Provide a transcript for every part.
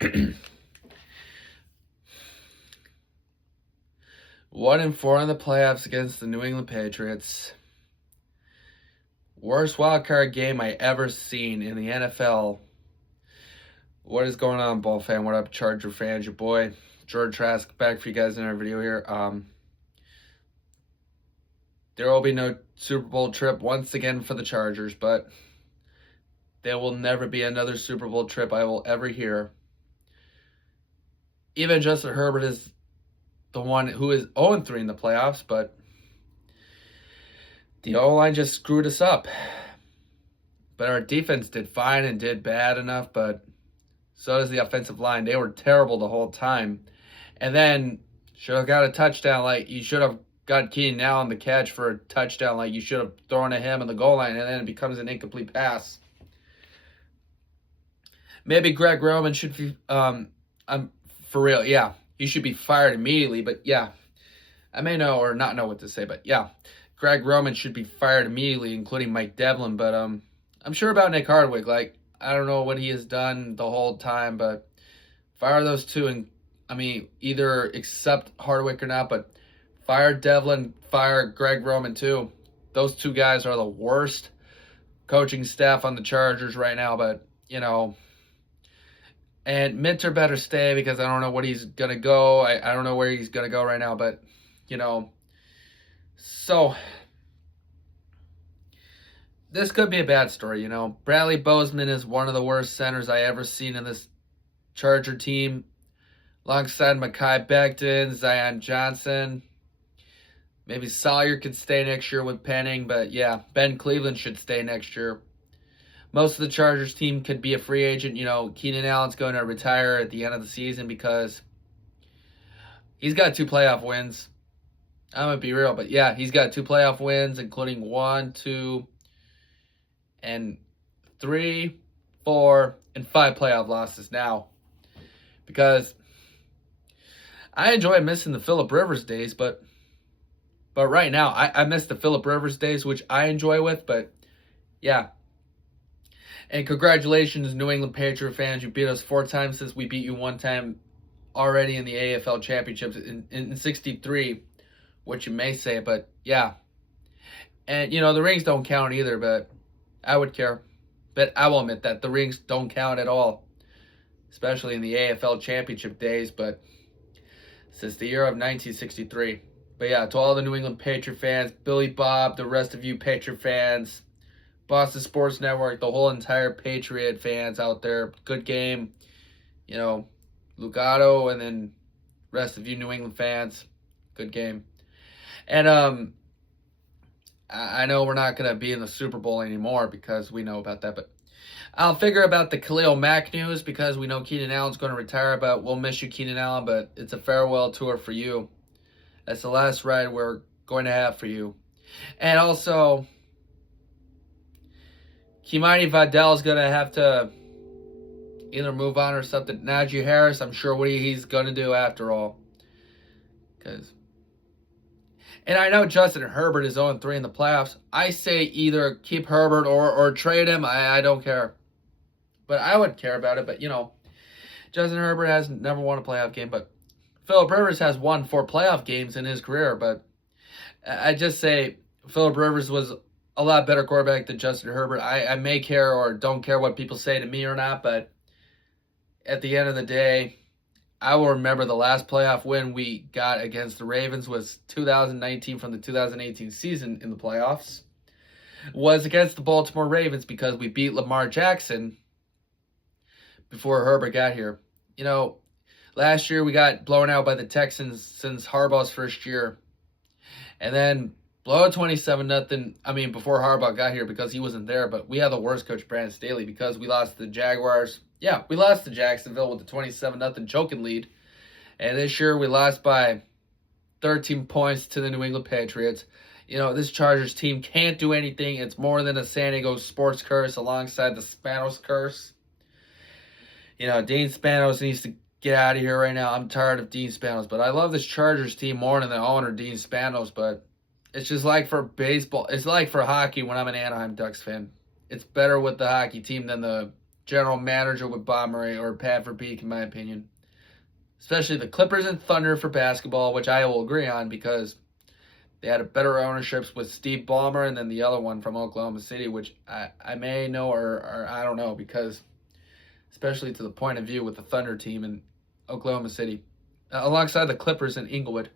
1-4 in the playoffs against the New England Patriots. Worst wild card game I ever seen in the NFL. What is going on, ball fan? What up, Charger fans? Your boy George Trask back for you guys in our video here. There will be no Super Bowl trip once again for the Chargers, but there will never be another Super Bowl trip I will ever hear. Even Justin Herbert is the one who is 0-3 in the playoffs, but the O-line just screwed us up. But our defense did fine and did bad enough, but so does the offensive line. They were terrible the whole time. And then should have got a touchdown. Like, you should have got Keenan Allen the catch for a touchdown. Like, you should have thrown at him on the goal line, and then it becomes an incomplete pass. Maybe Greg Roman should be, I'm for real, yeah. He should be fired immediately, but yeah. I may know or not know what to say, but yeah. Greg Roman should be fired immediately, including Mike Devlin, but I'm sure about Nick Hardwick. Like, I don't know what he has done the whole time, but fire those two, and either accept Hardwick or not, but fire Devlin, fire Greg Roman too. Those two guys are the worst coaching staff on the Chargers right now, but, and Minter better stay because I don't know what he's going to go. I don't know where he's going to go right now, but, so this could be a bad story, Bradley Bozeman is one of the worst centers I ever seen in this Charger team, alongside Mekhi Becton, Zion Johnson. Maybe Sawyer could stay next year with Penning, but yeah, Ben Cleveland should stay next year. Most of the Chargers team could be a free agent. Keenan Allen's going to retire at the end of the season because he's got 2 playoff wins. I'm going to be real, but yeah, he's got 2 playoff wins, including 1, 2, and 3, 4, and 5 playoff losses now. Because I enjoy missing the Phillip Rivers days, but right now, I miss the Phillip Rivers days, which I enjoy with, but yeah. And congratulations, New England Patriot fans. You beat us 4 times since we beat you 1 time already in the AFL Championships in 63, which you may say, but yeah. And, the rings don't count either, but I would care. But I will admit that the rings don't count at all, especially in the AFL Championship days, but since the year of 1963. But yeah, to all the New England Patriot fans, Billy Bob, the rest of you Patriot fans, Boston Sports Network, the whole entire Patriot fans out there, good game. Lugato, and then rest of you New England fans, good game. And I know we're not going to be in the Super Bowl anymore because we know about that, but I'll figure about the Khalil Mack news because we know Keenan Allen's going to retire, but we'll miss you, Keenan Allen, but it's a farewell tour for you. That's the last ride we're going to have for you. And also, Kimani Vidal is going to have to either move on or something. Najee Harris, I'm sure what he's going to do after all. And I know Justin Herbert is 0-3 in the playoffs. I say either keep Herbert or trade him. I don't care. But I would care about it. But, Justin Herbert has never won a playoff game. But Phillip Rivers has won 4 playoff games in his career. But I just say Phillip Rivers was a lot better quarterback than Justin Herbert. I may care or don't care what people say to me or not, but at the end of the day, I will remember the last playoff win we got against the Ravens was 2019 from the 2018 season in the playoffs. Was against the Baltimore Ravens because we beat Lamar Jackson before Herbert got here. Last year we got blown out by the Texans since Harbaugh's first year. And then blow out 27-0. Before Harbaugh got here because he wasn't there, but we had the worst coach, Brandon Staley, because we lost to the Jaguars. Yeah, we lost to Jacksonville with the 27-0 choking lead. And this year we lost by 13 points to the New England Patriots. This Chargers team can't do anything. It's more than a San Diego sports curse alongside the Spanos curse. Dean Spanos needs to get out of here right now. I'm tired of Dean Spanos, but I love this Chargers team more than the owner, Dean Spanos, but it's just like for baseball. It's like for hockey when I'm an Anaheim Ducks fan. It's better with the hockey team than the general manager with Bob Murray or Pat Verbeek, in my opinion. Especially the Clippers and Thunder for basketball, which I will agree on because they had a better ownerships with Steve Ballmer and then the other one from Oklahoma City, which I may know or I don't know because especially to the point of view with the Thunder team in Oklahoma City, alongside the Clippers in Inglewood.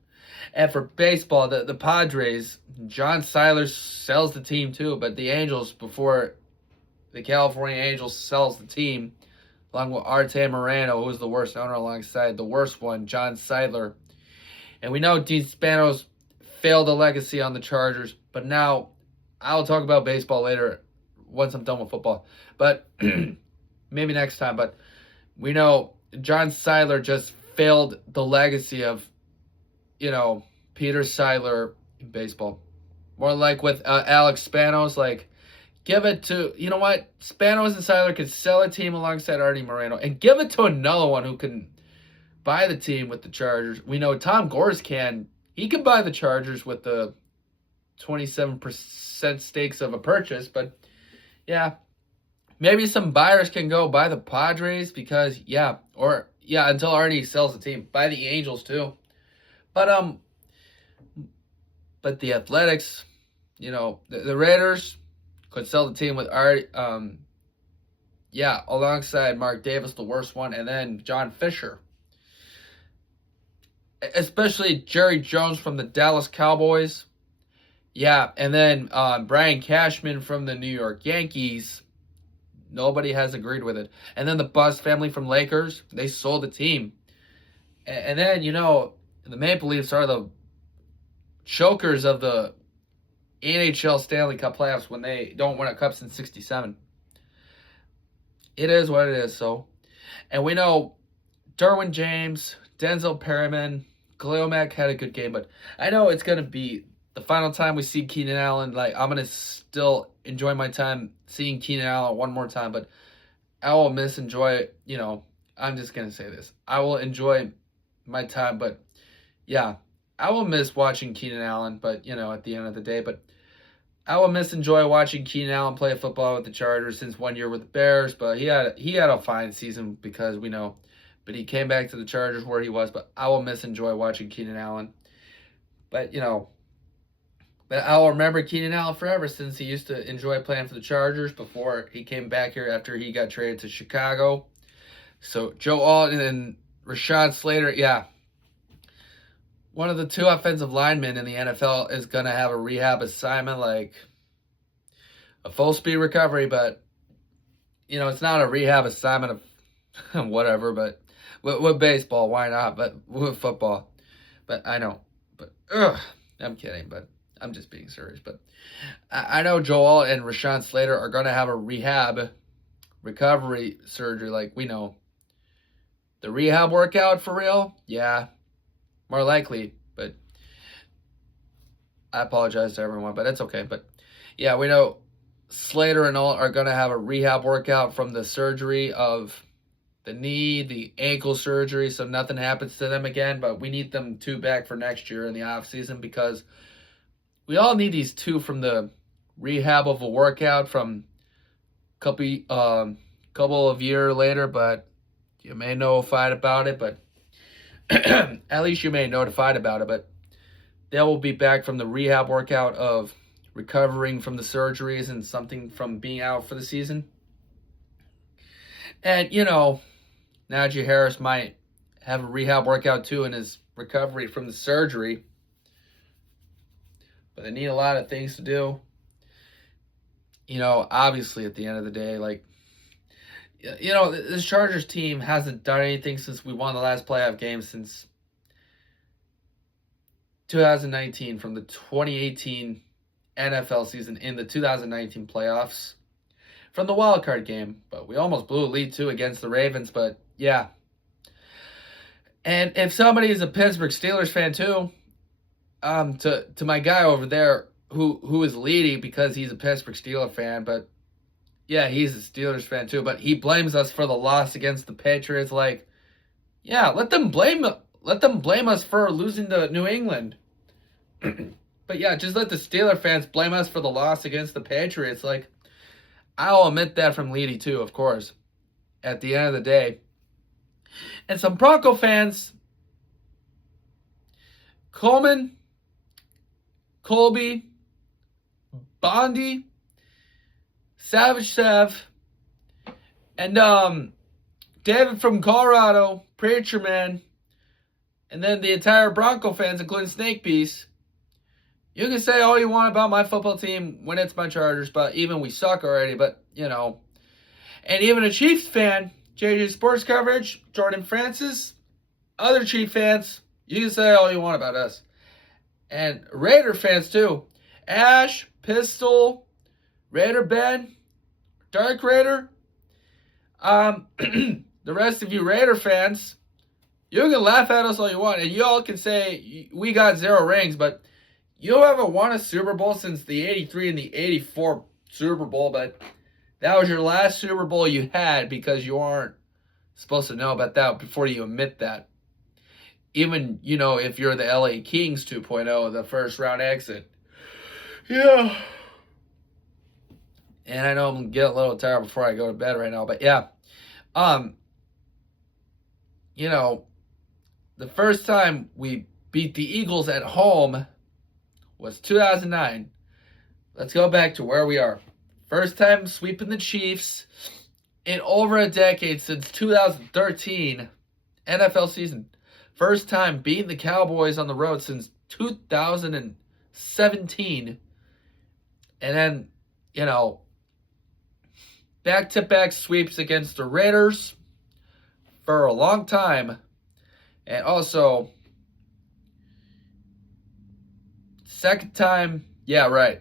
And for baseball, the Padres, John Seiler sells the team too, but the Angels, before the California Angels sells the team, along with Arte Moreno, who was the worst owner alongside the worst one, John Seidler. And we know Dean Spanos failed a legacy on the Chargers, but now I'll talk about baseball later once I'm done with football. But maybe next time. But we know John Seidler just failed the legacy of, Peter Seidler in baseball. More like with Alex Spanos, like, give it to, you know what? Spanos and Seidler could sell a team alongside Artie Moreno and give it to another one who can buy the team with the Chargers. We know Tom Gores can. He can buy the Chargers with the 27% stakes of a purchase. But, yeah, maybe some buyers can go buy the Padres because, until Artie sells the team. Buy the Angels, too. But the Athletics, the Raiders could sell the team with Art, alongside Mark Davis, the worst one, and then John Fisher. Especially Jerry Jones from the Dallas Cowboys. Yeah, and then Brian Cashman from the New York Yankees. Nobody has agreed with it. And then the Buss family from Lakers, they sold the team. And then, the Maple Leafs are the chokers of the NHL Stanley Cup playoffs when they don't win a cup since 1967. It is what it is, so. And we know Derwin James, Denzel Perryman, Khalil Mack had a good game, but I know it's going to be the final time we see Keenan Allen. Like, I'm going to still enjoy my time seeing Keenan Allen one more time, but I will enjoy, I'm just going to say this. I will enjoy my time, but yeah, I will miss watching Keenan Allen, but, at the end of the day, but I will enjoy watching Keenan Allen play football with the Chargers since 1 year with the Bears, but he had a fine season because we know, but he came back to the Chargers where he was, but I will enjoy watching Keenan Allen, but, but I'll remember Keenan Allen forever since he used to enjoy playing for the Chargers before he came back here after he got traded to Chicago. So Joe Alton and Rashawn Slater, yeah. One of the two offensive linemen in the NFL is going to have a rehab assignment, like a full-speed recovery, but, it's not a rehab assignment of whatever, but with baseball, why not? But with football, but I know, but I'm kidding, but I'm just being serious. But I know Joel and Rashawn Slater are going to have a rehab recovery surgery, like we know. The rehab workout for real? Yeah. More likely, but I apologize to everyone, but it's okay. But yeah, we know Slater and all are going to have a rehab workout from the surgery of the knee, the ankle surgery, so nothing happens to them again. But we need them two back for next year in the offseason because we all need these two from the rehab of a workout from couple of years later. But you may notified about it, but at least you may notified about it, but they will be back from the rehab workout of recovering from the surgeries and something from being out for the season. And, Najee Harris might have a rehab workout too in his recovery from the surgery. But they need a lot of things to do. Obviously at the end of the day, like, this Chargers team hasn't done anything since we won the last playoff game since 2019 from the 2018 NFL season in the 2019 playoffs from the wild card game. But we almost blew a lead too against the Ravens, but yeah. And if somebody is a Pittsburgh Steelers fan too, to my guy over there who is leading because he's a Pittsburgh Steelers fan, but yeah, he's a Steelers fan too, but he blames us for the loss against the Patriots. Like, yeah, let them blame us for losing to New England. But yeah, just let the Steelers fans blame us for the loss against the Patriots. Like, I'll admit that from Leedy too, of course. at the end of the day. And some Bronco fans, Coleman, Colby, Bondi, Savage Sav, and David from Colorado, Preacher Man, and then the entire Bronco fans, including Snake Beast. You can say all you want about my football team when it's my Chargers, but even we suck already, but, you know. And even a Chiefs fan, JJ Sports Coverage, Jordan Francis, other Chief fans, you can say all you want about us. And Raider fans, too. Ash, Pistol, Raider Ben, Dark Raider. The rest of you Raider fans, you can laugh at us all you want, and you all can say we got 0 rings, but you haven't won a Super Bowl since the 83 and the 84 Super Bowl, but that was your last Super Bowl you had because you aren't supposed to know about that before you admit that. Even, you know, if you're the LA Kings 2.0, the first round exit. Yeah. And I know I'm getting a little tired before I go to bed right now, but yeah. You know, the first time we beat the Eagles at home was 2009. Let's go back to where we are. First time sweeping the Chiefs in over a decade since 2013 NFL season. First time beating the Cowboys on the road since 2017. And then, you know, back-to-back sweeps against the Raiders for a long time. And also, second time beating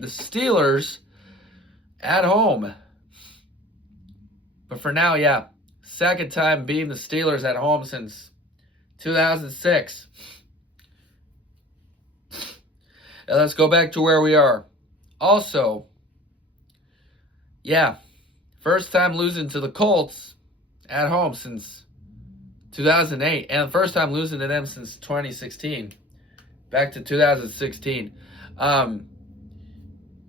the Steelers at home. But for now, yeah, second time beating the Steelers at home since 2006. Now let's go back to where we are. Also, yeah, first time losing to the Colts at home since 2008. And the first time losing to them since 2016. Back to 2016.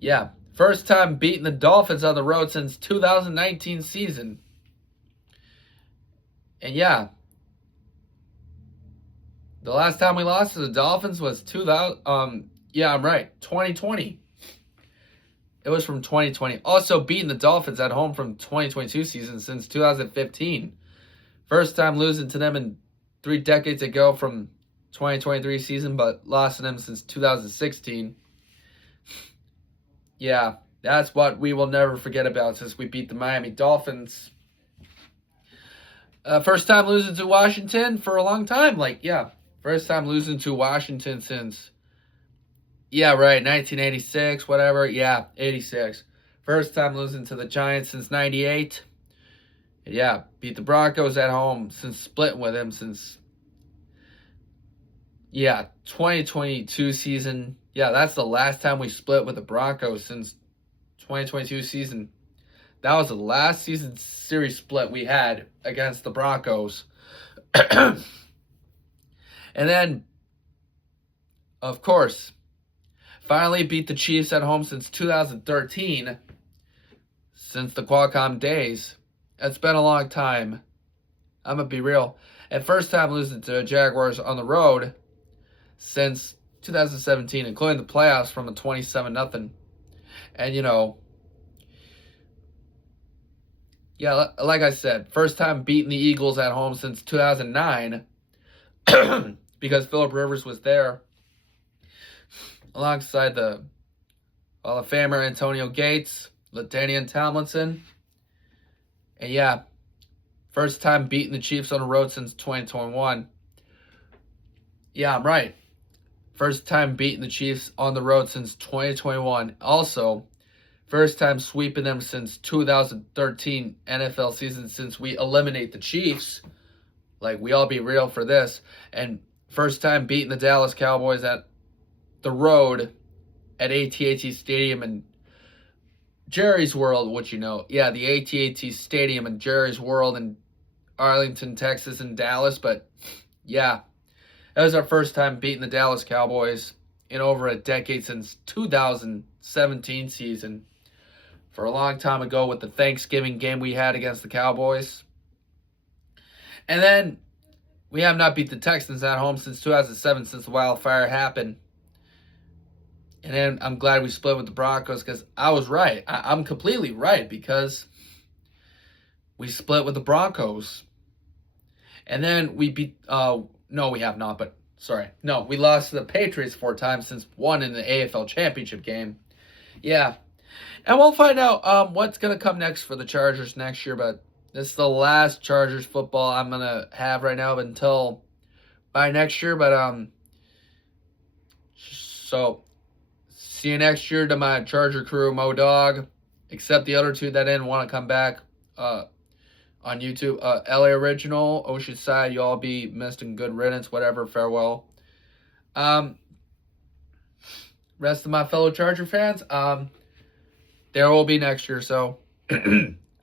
Yeah, first time beating the Dolphins on the road since 2019 season. And yeah, the last time we lost to the Dolphins was 2020. It was from 2020. Also beating the Dolphins at home from 2022 season since 2015. First time losing to them in 3 decades ago from 2023 season, but lost to them since 2016. Yeah, that's what we will never forget about since we beat the Miami Dolphins. First time losing to Washington for a long time. First time losing to Washington since, 1986, whatever. Yeah, 86. First time losing to the Giants since 98. Yeah, beat the Broncos at home since splitting with them since, 2022 season. Yeah, that's the last time we split with the Broncos since 2022 season. That was the last season series split we had against the Broncos. And then, of course, finally beat the Chiefs at home since 2013. Since the Qualcomm days. It's been a long time. I'm going to be real. And first time losing to the Jaguars on the road since 2017, including the playoffs from a 27-0. And, like I said, first time beating the Eagles at home since 2009 because Phillip Rivers was there alongside the Hall of Famer Antonio Gates, LaDainian Tomlinson. And first time beating the Chiefs on the road since 2021. Yeah, I'm right. First time beating the Chiefs on the road since 2021. Also, first time sweeping them since 2013 NFL season since we eliminate the Chiefs. We all be real for this. And first time beating the Dallas Cowboys at the road at AT&T Stadium in Jerry's World, the AT&T Stadium in Jerry's World in Arlington, Texas, and Dallas. But, that was our first time beating the Dallas Cowboys in over a decade since 2017 season. for a long time ago with the Thanksgiving game we had against the Cowboys. And then we have not beat the Texans at home since 2007, since the wildfire happened. And then I'm glad we split with the Broncos because I was right. I'm completely right because we split with the Broncos. And then we beat, no, we have not, but sorry. No, we lost to the Patriots 4 times since one in the AFL Championship game. Yeah. And we'll find out what's going to come next for the Chargers next year, but this is the last Chargers football I'm going to have right now until by next year. But, so see you next year to my Charger crew, Mo Dog, except the other two that didn't want to come back on YouTube. LA Original, Oceanside, you all be missed and good riddance, whatever, farewell. Rest of my fellow Charger fans, there will be next year, so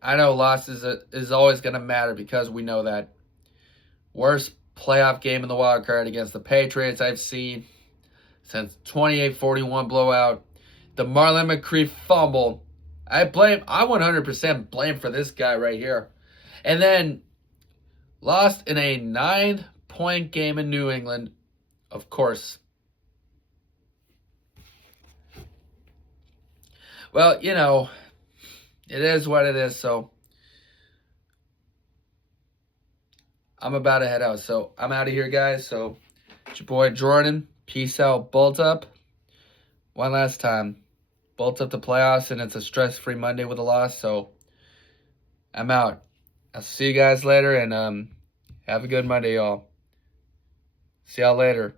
I know losses is always going to matter because we know that. Worst playoff game in the wild card against the Patriots I've seen since 28-41 blowout. The Marlon McCree fumble. I 100% blame for this guy right here. And then lost in a 9-point game in New England, of course. Well, you know, it is what it is, so I'm about to head out. So I'm out of here, guys. So it's your boy Jordan. Peace out. Bolt up. One last time. Bolt up the playoffs, and it's a stress-free Monday with a loss, so I'm out. I'll see you guys later, and have a good Monday, y'all. See y'all later.